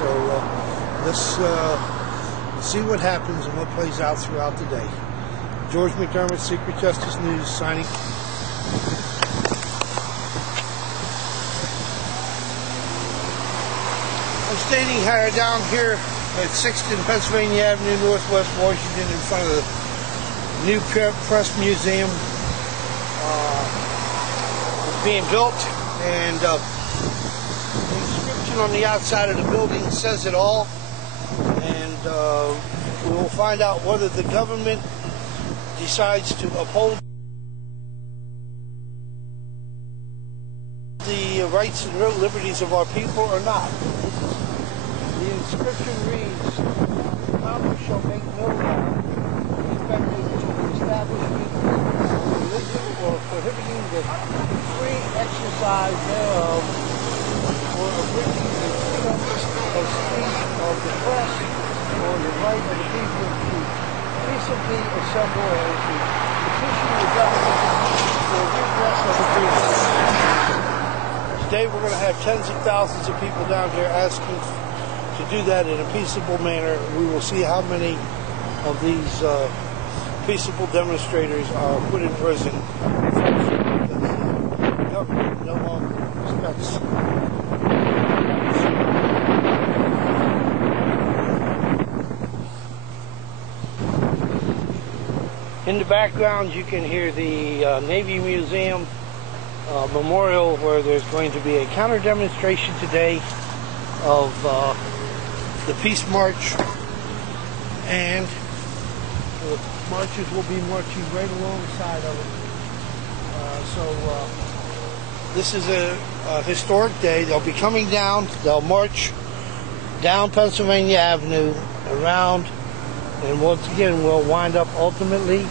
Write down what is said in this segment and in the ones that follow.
So let's see what happens and what plays out throughout the day. George McDermott, Secret Justice News, signing. I'm standing here down here at 6th and Pennsylvania Avenue, Northwest Washington, in front of the new Press Museum. It's being built, and the inscription on the outside of the building says it all. And we will find out whether the government decides to uphold the rights and liberties of our people or not. The inscription reads, "Congress shall make no law respecting to the establishment of religion or prohibiting the free exercise thereof, or abridging the freedom of speech of the press, or the right of the people to peaceably assemble and to petition the government for redress of the grievance." Today we're going to have tens of thousands of people down here asking to do that in a peaceable manner. We will see how many of these peaceable demonstrators are put in prison because the government no longer respects. In the background you can hear the Navy Museum memorial, where there's going to be a counter demonstration today of the Peace March, and the marchers will be marching right alongside of it. This is a historic day. They'll be coming down. They'll march down Pennsylvania Avenue, around, and once again we'll wind up ultimately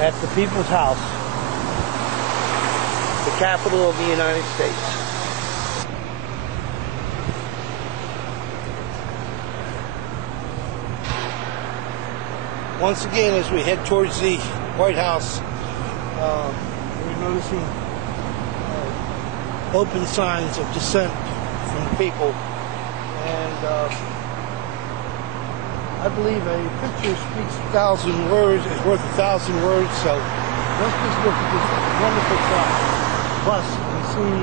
at the People's House, the capital of the United States. Once again, as we head towards the White House, we're noticing open signs of dissent from the people, and I believe a picture speaks 1,000 words, is worth 1,000 words, so let's just look at this wonderful bus and see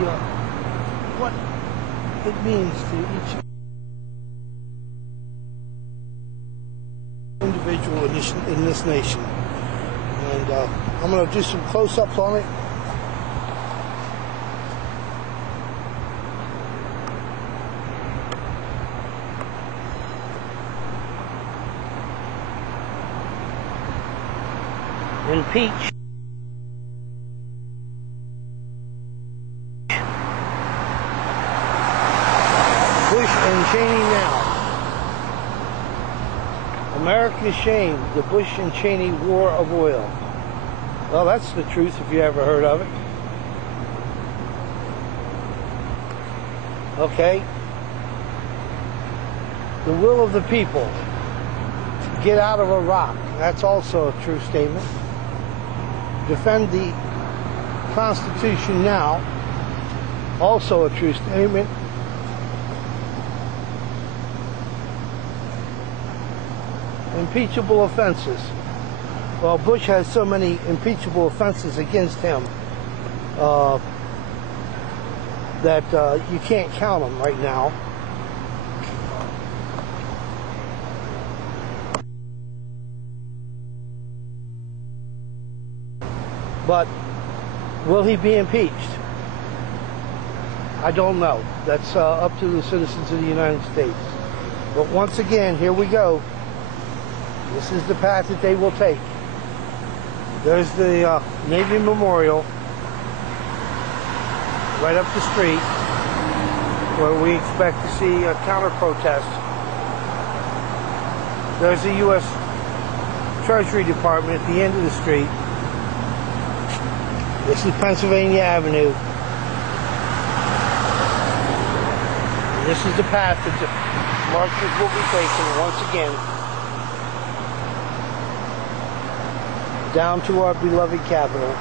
what it means to each individual in this nation. And I'm going to do some close-ups on it. Impeach. Bush and Cheney now. America's shame, the Bush and Cheney war of oil. Well, that's the truth if you ever heard of it. Okay. The will of the people. Get out of Iraq. That's also a true statement. Defend the Constitution now. Also a true statement. Impeachable offenses. Well, Bush has so many impeachable offenses against him that you can't count them right now. But will he be impeached? I don't know. That's up to the citizens of the United States. But once again, here we go. This is the path that they will take. There's the Navy Memorial right up the street, where we expect to see a counter-protest. There's the U.S. Treasury Department at the end of the street. This is Pennsylvania Avenue. And this is the path that the marchers will be taking once again down to our beloved capital.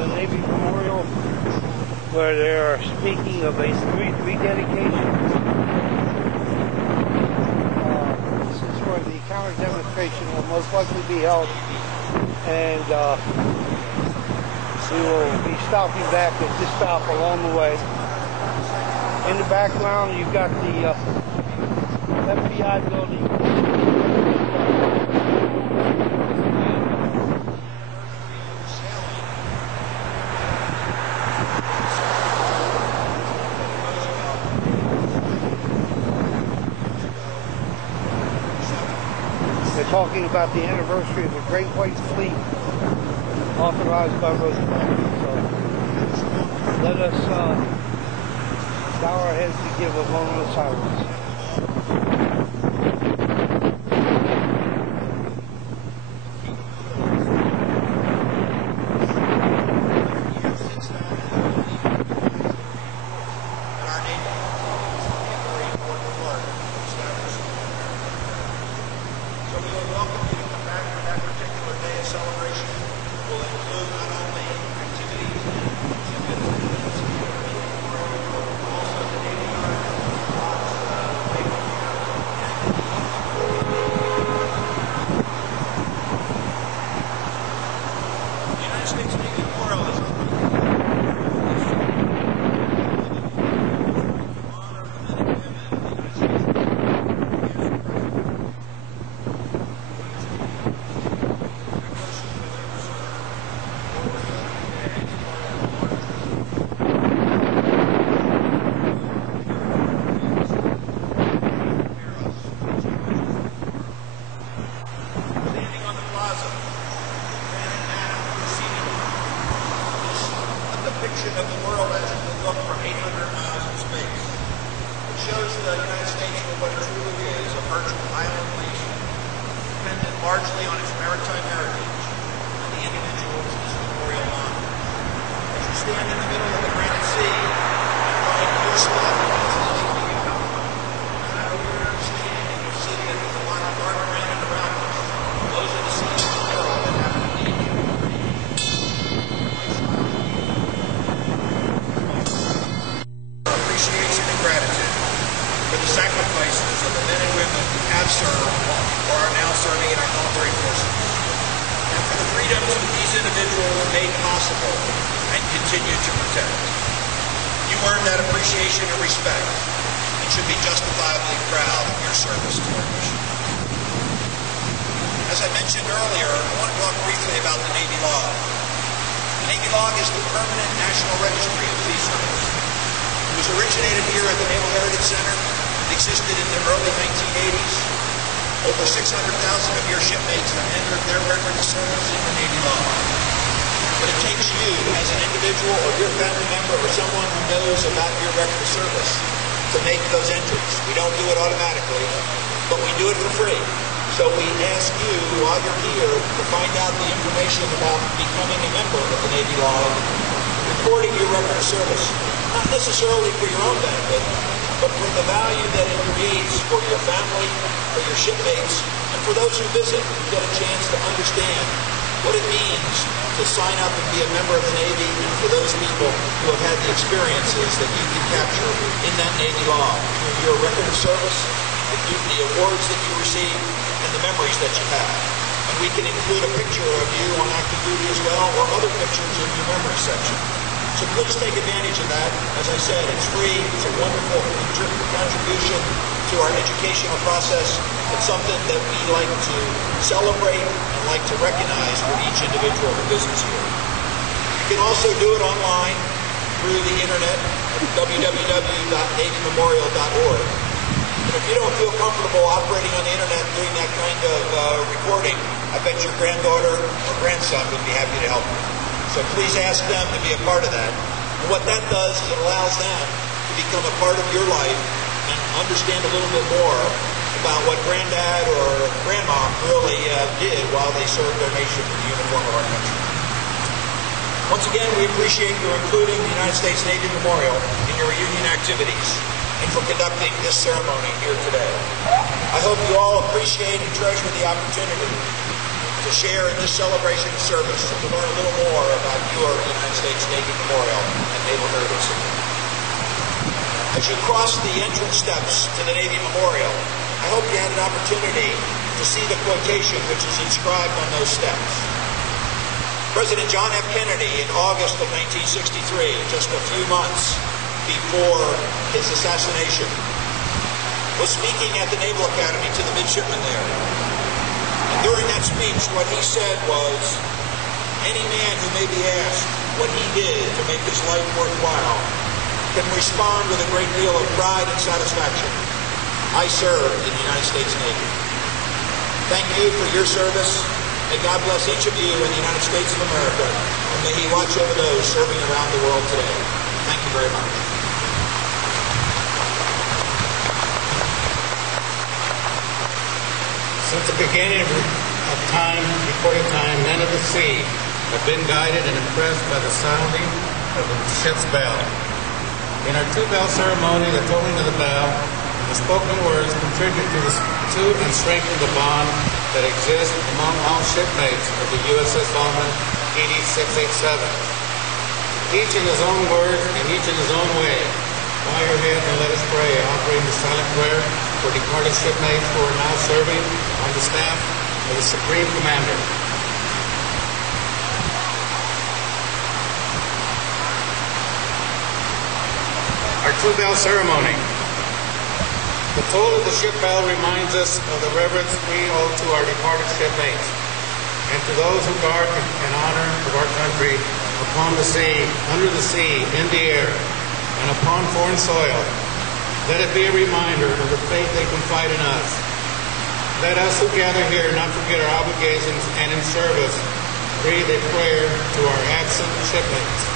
the Navy Memorial, where they are speaking of a rededication. This is where the counter demonstration will most likely be held, and we will be stopping back at this stop along the way. In the background, you've got the FBI building. They're talking about the anniversary of the Great White Fleet authorized by Roosevelt. So let us bow our heads to give a moment of silence. Of the world as it would look from 800 miles in space. It shows the United States for what it truly is, a virtual island nation, dependent largely on its maritime heritage and the individuals in this memorial monument. As you stand in the middle of the granite sea and find your spot, it's the lake that you come from. No matter where you're standing, you'll see that there's a lot of dark granite around us. Those are the seas of the world that have to be appreciation and gratitude for the sacrifices of the men and women who have served or are now serving in our military forces, and for the freedoms that these individuals made possible and continue to protect. You earn that appreciation and respect and should be justifiably proud of your service to our mission. As I mentioned earlier, I want to talk briefly about the Navy Log. The Navy Log is the permanent national registry of sea service. It was originated here at the Naval Heritage Center. It existed in the early 1980s. Over 600,000 of your shipmates have entered their record of service in the Navy Log. But it takes you, as an individual or your family member or someone who knows about your record of service, to make those entries. We don't do it automatically, but we do it for free. So we ask you, while you're here, to find out the information about becoming a member of the Navy Log, recording your record of service. Not necessarily for your own benefit, but for the value that it creates for your family, for your shipmates, and for those who visit, who get a chance to understand what it means to sign up and be a member of the Navy, and for those people who have had the experiences that you can capture in that Navy Log through your record of service, the awards that you receive, and the memories that you have. And we can include a picture of you on active duty as well, or other pictures in your memory section. So please take advantage of that. As I said, it's free. It's a wonderful contribution to our educational process. It's something that we like to celebrate and like to recognize for each individual who visits here. You can also do it online through the internet at www.navymemorial.org. And if you don't feel comfortable operating on the internet and doing that kind of recording, I bet your granddaughter or grandson would be happy to help you. So please ask them to be a part of that. And what that does is it allows them to become a part of your life and understand a little bit more about what granddad or grandmom really did while they served their nation in the uniform of our country. Once again, we appreciate your including the United States Navy Memorial in your reunion activities and for conducting this ceremony here today. I hope you all appreciate and treasure the opportunity to share in this celebration of service and to learn a little more about your United States Navy Memorial and Naval Heritage Center. As you cross the entrance steps to the Navy Memorial, I hope you had an opportunity to see the quotation which is inscribed on those steps. President John F. Kennedy, in August of 1963, just a few months before his assassination, was speaking at the Naval Academy to the midshipmen there. And during that speech, what he said was, any man who may be asked what he did to make his life worthwhile can respond with a great deal of pride and satisfaction. I served in the United States Navy. Thank you for your service. May God bless each of you in the United States of America, and may He watch over those serving around the world today. Thank you very much. Since the beginning of time, recorded time, men of the sea have been guided and impressed by the sounding of the ship's bell. In our two-bell ceremony, the tolling of the bell and the spoken words contribute to and strengthen the bond that exists among all shipmates of the USS Bowman PD 687. Each in his own words and each in his own way. Bow your head and let us pray, offering the silent prayer for departed shipmates who are now serving on the staff of the Supreme Commander. Our two-bell ceremony. The toll of the ship bell reminds us of the reverence we owe to our departed shipmates and to those who guard and honor of our country upon the sea, under the sea, in the air, and upon foreign soil. Let it be a reminder of the faith they confide in us. Let us who gather here not forget our obligations and in service breathe a prayer to our absent shipmates.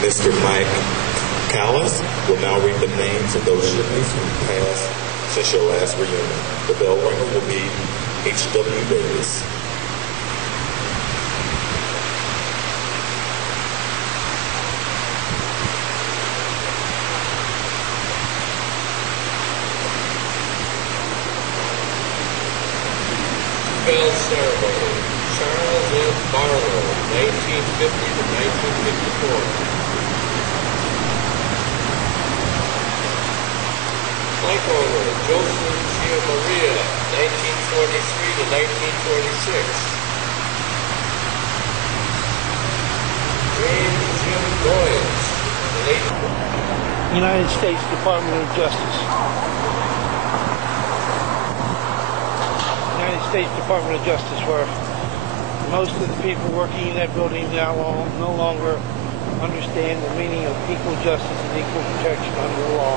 Mr. Mike Callis will now read the names of those shipmates who passed since your last reunion. The bell ringer will be H.W. Davis. Bell ceremony. Charles F. Barlow, 1950 to 1954. Flight order, Joseph Gianmaria, 1943 to 1946. James Jim Boyes, United States Department of Justice. United States Department of Justice, where most of the people working in that building now no longer understand the meaning of equal justice and equal protection under the law.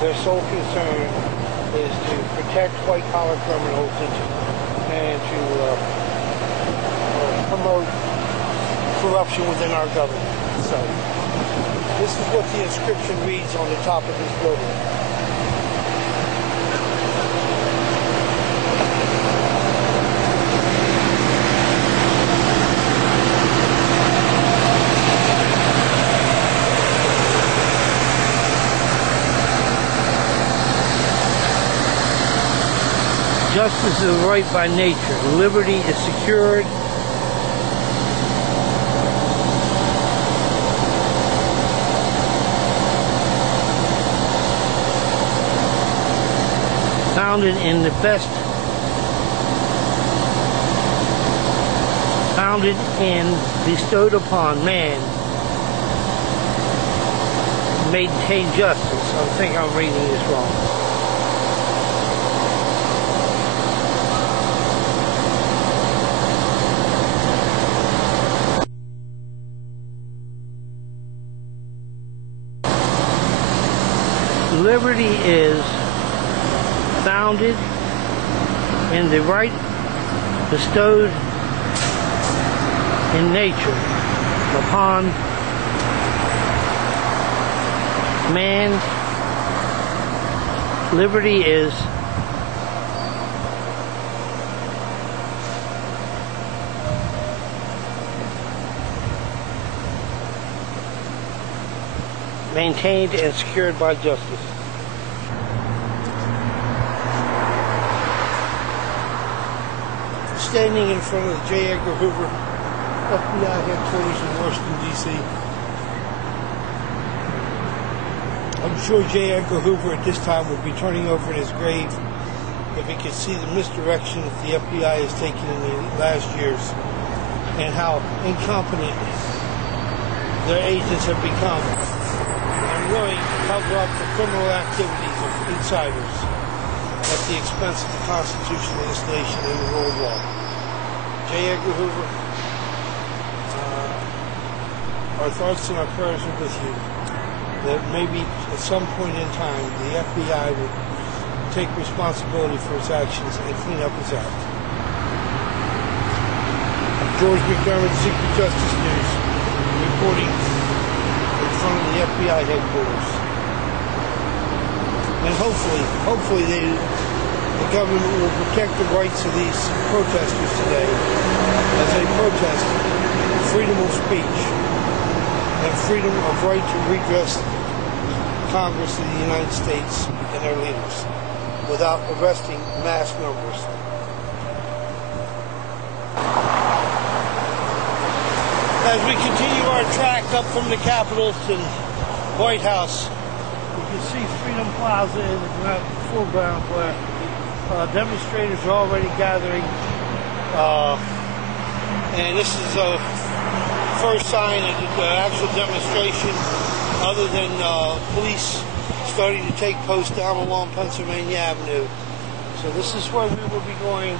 Their sole concern is to protect white-collar criminals and to promote corruption within our government. So, this is what the inscription reads on the top of this building. Justice is a right by nature. Liberty is secured. Founded in the best. Founded in, bestowed upon man. Maintain justice. I think I'm reading this wrong. Liberty is founded in the right bestowed in nature upon man. maintained and secured by justice. Standing in front of the J. Edgar Hoover FBI headquarters in Washington, D.C. I'm sure J. Edgar Hoover at this time would be turning over in his grave if he could see the misdirection that the FBI has taken in the last years and how incompetent their agents have become and really cover up the criminal activities of insiders at the expense of the Constitution of this nation and the rule of law. J. Edgar Hoover, our thoughts and our prayers are with you, that maybe at some point in time the FBI would take responsibility for its actions and clean up its act. George McDermott, Secret Justice News, reporting in front of the FBI headquarters. And hopefully the government will protect the rights of these protesters today as they protest freedom of speech and freedom of right to redress Congress of the United States and their leaders without arresting mass numbers. As we continue our track up from the Capitol to White House, you can see Freedom Plaza in the foreground where demonstrators are already gathering. And this is the first sign of the actual demonstration other than police starting to take post down along Pennsylvania Avenue. So this is where we will be going.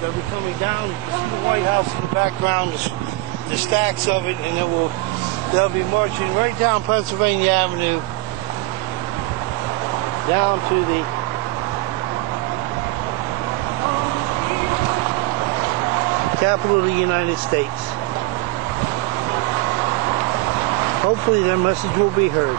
They'll be coming down. You can see the White House in the background, the stacks of it, and they'll be marching right down Pennsylvania Avenue down to the Capitol of the United States. Hopefully their message will be heard.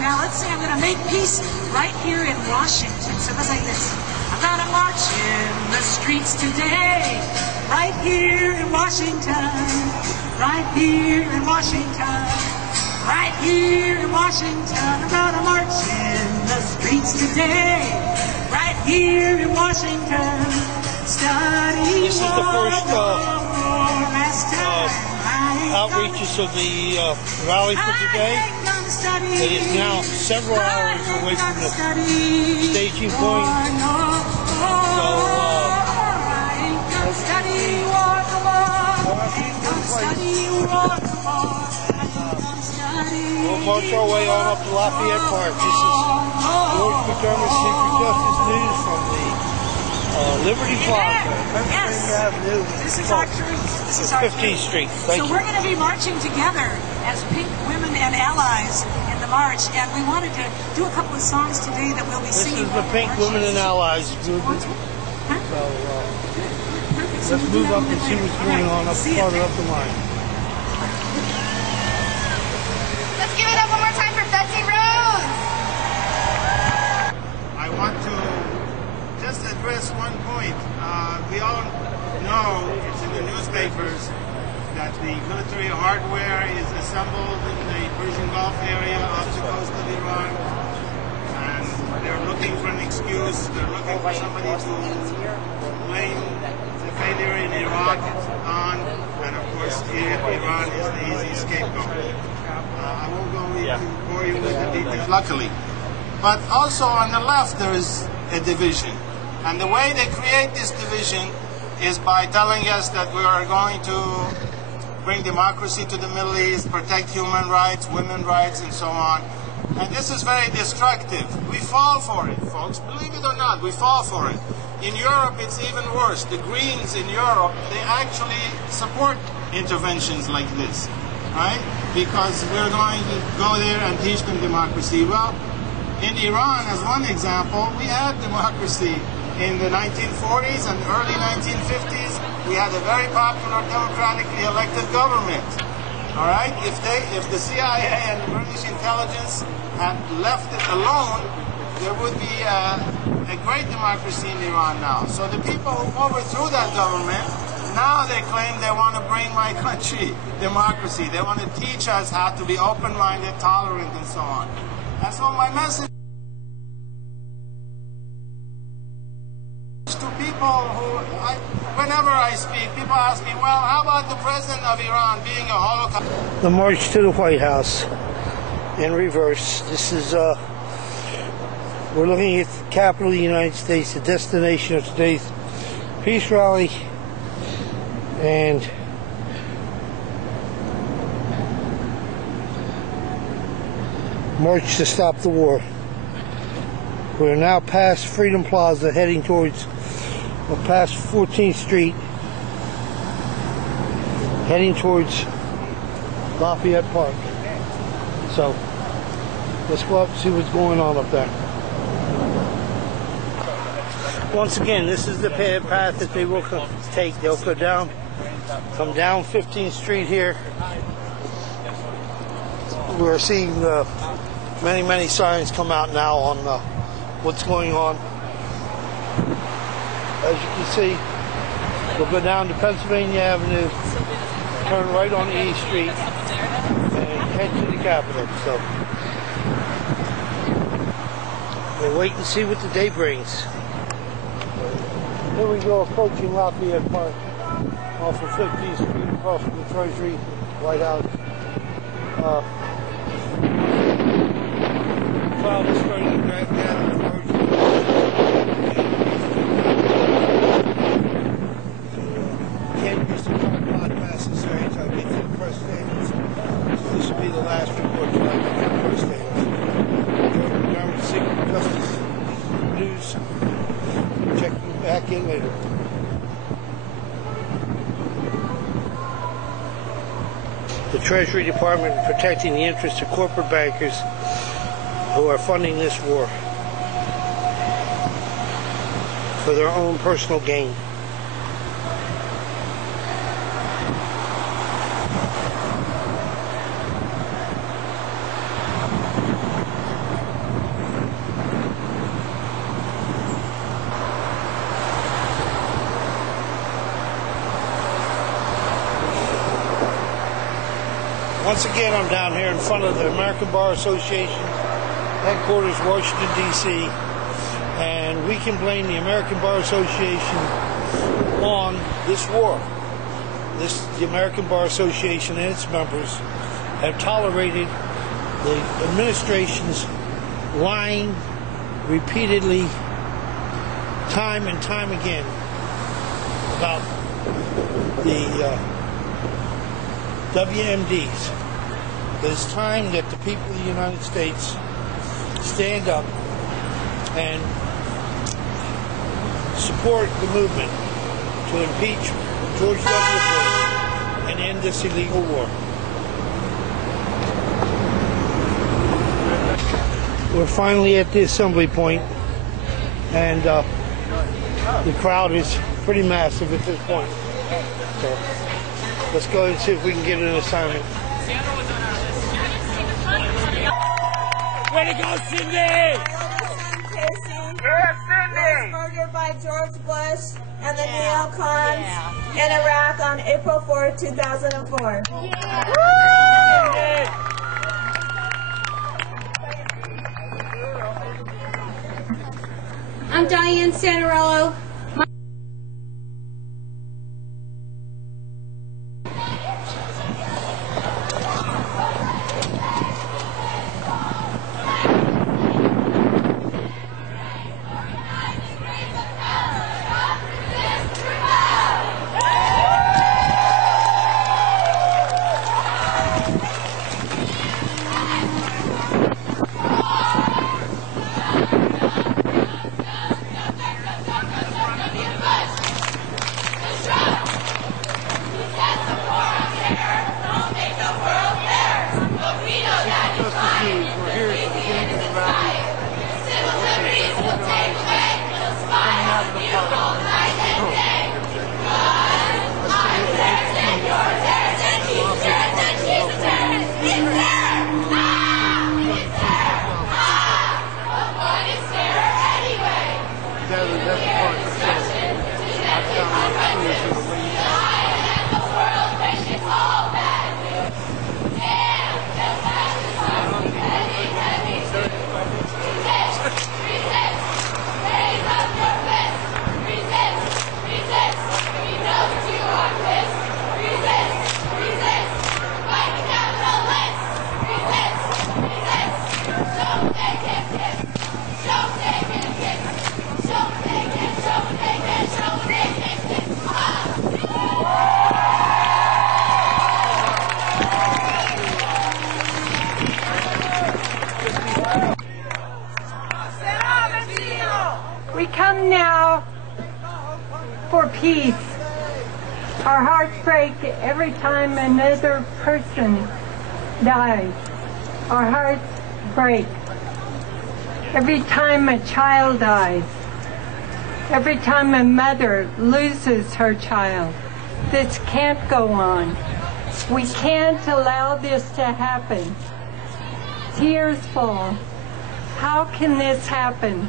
Now let's see, I'm going to make peace right here in Washington. So it goes like this. I'm going to march in the streets today, right here in Washington, right here in Washington, right here in Washington. I'm going to march in the streets today, right here in Washington. This is the first outreaches of the rally for today. It is now several hours away from the staging point. We'll march our way on up to Lafayette Park. This is George McDermott, Secret Justice News from the Liberty Plaza, Pennsylvania Avenue. This is our truth. This is our 15th Street. Thank you. So we're going to be marching together as Pink Women and Allies in the march, and we wanted to do a couple of songs today that we'll be singing. This is the Pink Women and Allies movement. So let's move up and see what's going on up farther up the line. Let's give it up one more time for Betsy Rose. I want to just address one point. We all know, it's in the newspapers, that the military hardware is assembled in the Persian Gulf area off the coast of Iran, and they're looking for an excuse. They're looking for somebody to blame the failure in Iraq on, and of course Iran is the easy scapegoat. I won't go into bore you with the details, luckily. But also on the left there is a division. And the way they create this division is by telling us that we are going to bring democracy to the Middle East, protect human rights, women's rights, and so on. And this is very destructive. We fall for it, folks. Believe it or not, we fall for it. In Europe, it's even worse. The Greens in Europe, they actually support interventions like this, right? Because we're going to go there and teach them democracy. Well, in Iran, as one example, we had democracy in the 1940s and early 1950s. We had a very popular democratically elected government. All right? If the CIA and the British intelligence had left it alone, there would be a great democracy in Iran now. So the people who overthrew that government, now they claim they want to bring my country democracy. They want to teach us how to be open-minded, tolerant, and so on. And so my message to people who, whenever I speak, people ask me, well, how about the president of Iran being a Holocaust? The march to the White House in reverse. This is, we're looking at the capital of the United States, the destination of today's peace rally, and march to stop the war. We're now past Freedom Plaza, heading towards, past 14th Street, heading towards Lafayette Park. So, let's go up and see what's going on up there. Once again, this is the path that they will take. They'll come down 15th Street here. We're seeing many signs come out now on what's going on. As you can see, we'll go down to Pennsylvania Avenue, turn right on E Street, and head to the Capitol. So we'll wait and see what the day brings. Here we go, approaching Lafayette Park, off of 15th Street, across from the Treasury, White House. Crowd is starting to gather towards the can't use the parking lot past this area until I get to the press stations. So this will be the last report till I get to the press stations. McDermott, Secret Justice News. Check you back in later. The Treasury Department protecting the interests of corporate bankers who are funding this war for their own personal gain. Once again, I'm down here in front of the American Bar Association, headquarters, Washington, D.C., and we can blame the American Bar Association on this war. The American Bar Association and its members have tolerated the administration's lying repeatedly, time and time again, about the WMDs. It's time that the people of the United States stand up and support the movement to impeach George W. Bush and end this illegal war. We're finally at the assembly point, and the crowd is pretty massive at this point. So let's go and see if we can get an assignment. Way to go, Cindy! Yes, Cindy! Murdered by George Bush and the neocons in Iraq on April 4, 2004. I'm Diane Santarello. peace. Our hearts break every time another person dies. Our hearts break every time a child dies. Every time a mother loses her child. This can't go on. We can't allow this to happen. Tears fall. How can this happen?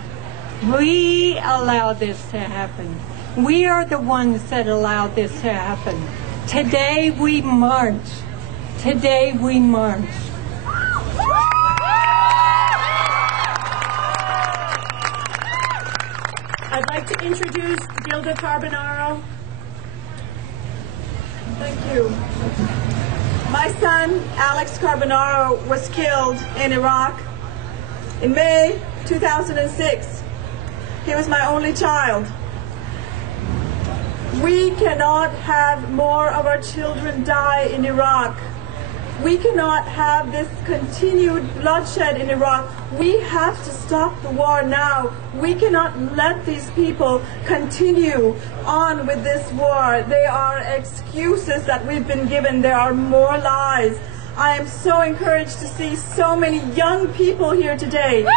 We allow this to happen. We are the ones that allow this to happen. Today we march. Today we march. I'd like to introduce Gilda Carbonaro. Thank you. My son, Alex Carbonaro, was killed in Iraq in May 2006. He was my only child. We cannot have more of our children die in Iraq. We cannot have this continued bloodshed in Iraq. We have to stop the war now. We cannot let these people continue on with this war. They are excuses that we've been given. There are more lies. I am so encouraged to see so many young people here today.